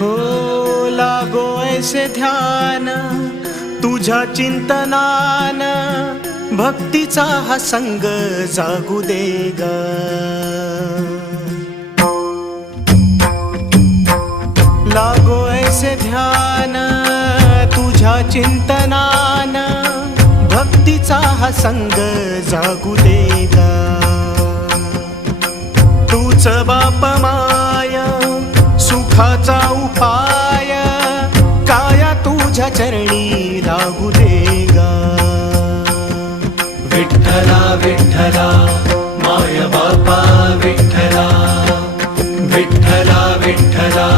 हो लागो ऐसे ध्यान तुझ्या चिंतनान, भक्तीचा हा संग जागू दे ग. लागो ऐसे ध्यान तुझ्या चिंतनान, भक्तीचा हा संग जागू दे ग. तूच बाप माय सुखाचा उपाय, काया तुझ्या चरणी लागू दे ग. विठ्ठला विठ्ठला माय बापा विठ्ठला, विठ्ठला विठ्ठला